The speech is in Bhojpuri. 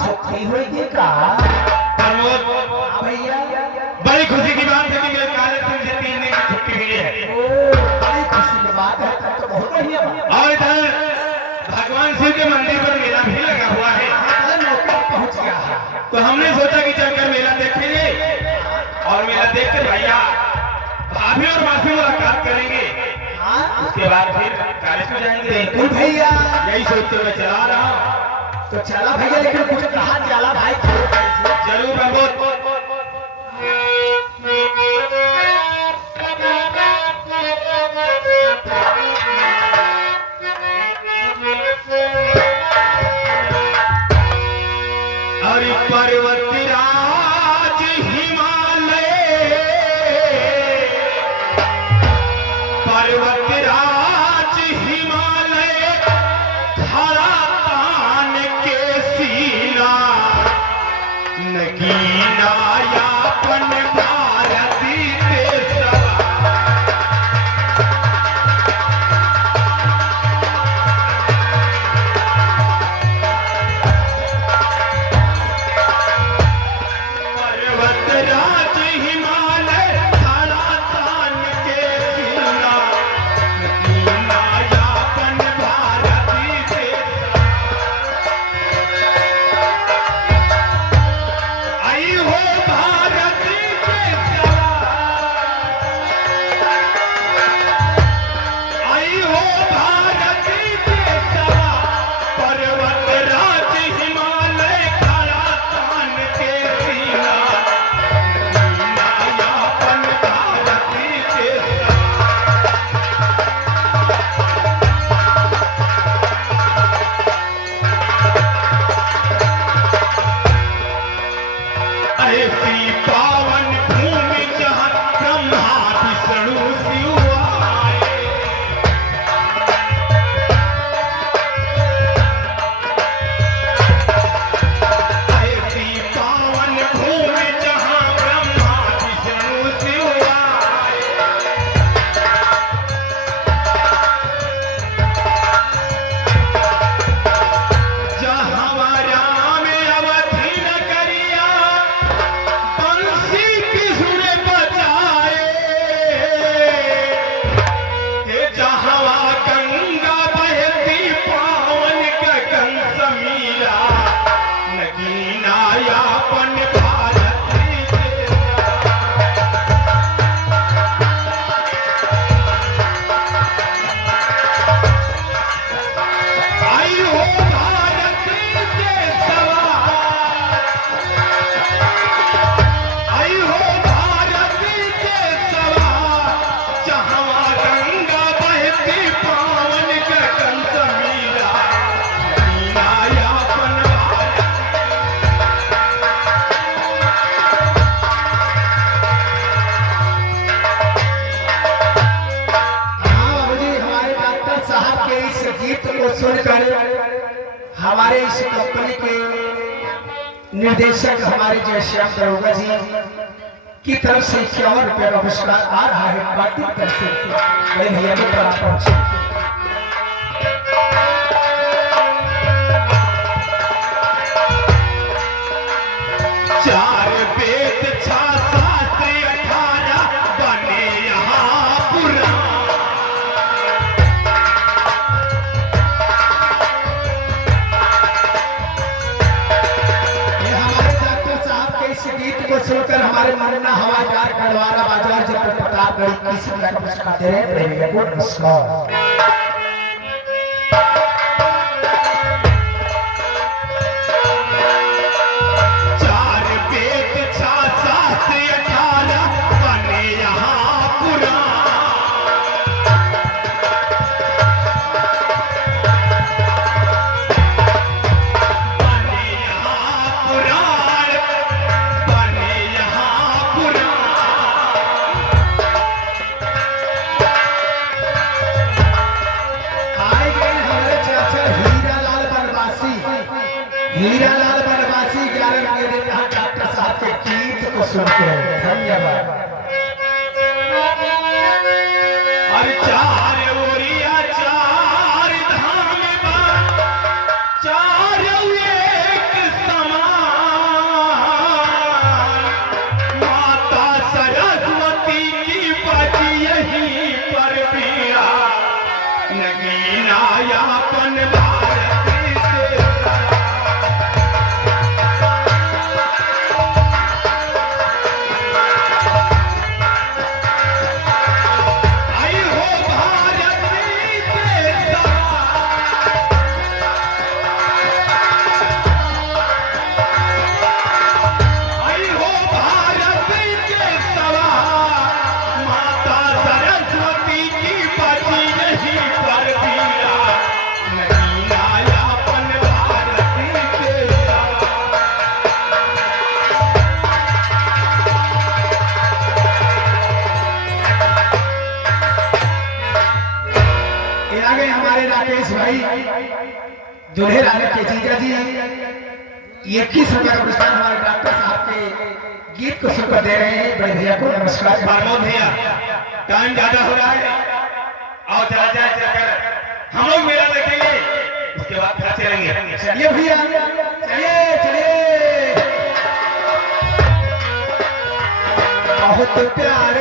छुट्टी हुई का भैया? बड़ी खुशी की बात है कि मेरे कॉलेज से मुझे 3 दिन की छुट्टी मिली है। बड़ी खुशी की बात है, तो बहुत बढ़िया। और इधर भगवान शिव के मंदिर पर मेला भी लगा हुआ है, पहुंच गया है। तो हमने सोचा कि चलकर मेला देखेंगे और मेला देखकर भैया भाभी और मासी मुलाकात करेंगे, उसके बाद फिर कॉलेज में जाएंगे। बिल्कुल भैया, यही सोचते मैं चला रहा हूँ। तो चला भैया, लेकिन कुछ कहा चला भाई? जरूर प्रमोद। अरे पर्वतराज हिमालय, पर्वतराज हिमालय खड़ा तान के सीना, नगीना यापन भारती देशवा। पर्वतराज हिमालय खड़ा तान के सीना, नगीना यापन भारती देशवा। आई हो भारती देशवा, आई हो भारती देशवा, पर्वतराज हिमालय खड़ा तान के सीना, नगीना यापन भारती देशवा। ऐसी पावन भूमि जहाँ ब्रह्मा विष्णु शिव आए, ऐसी पावन भूमि जहाँ ब्रह्मा विष्णु शिव आए। जहाँ राम अवधि नगरिया बंसी किसने बजाए, हे जहाँ गंगा बहती पावन गगन समीरा, नगीना यापन भारती देशवा। आई हो भारती देशवा, आई हो भारती देशवा, जहाँ गंगा बहती पावन गगन समीरा, नगीना यापन भारती। हाँ बाबूजी, हमारे डॉक्टर साहब के इस गीत को सुनकर हमारे इस कंपनी के निर्देशक हमारे जय श्याम दरोगा जी की तरफ से 51 रुपये का पुरस्कार आ रहा है पार्टी की तरफ से। मेरे भैया के पास पहुंचे। चार वेद 6 शास्त्र 18 बने यहाँ पुराण। ये हमारे डॉक्टर साहब के इस गीत को सुनकर हमारे मन्ना हवादार गढ़वारा बाजार जब प्रतापगढ़ किसी का पुरस्कार दे रहे हैं। मेरे भैया को नमस्कार। चार वेद 6 शास्त्र 18 बने यहाँ पुराण। बने यहाँ पुराण, बने यहाँ पुराण। आए गए हमारे चाचा हीरालाल बनवासी, हीरालाल बनवासी 11 के दिन यहाँ डॉक्टर साहब के गीत को सुनते हैं। धन्यवाद। और चार ओरिया चार धाम बा, चार एक समान। राकेश भाई दूल्हे रानी के जीजा जी एक ही समय अनुसार हमारे डॉक्टर साहब के गीत को सुनकर दे रहे हैं। बड़े भैया को नमस्कार। प्रमोद भैया टाइम ज्यादा हो रहा है, आओ चला जाए चलकर हम लोग मेला देखेंगे, उसके बाद घर चलेंगे। चलिए भैया, चलिए चलिए। बहुत प्यार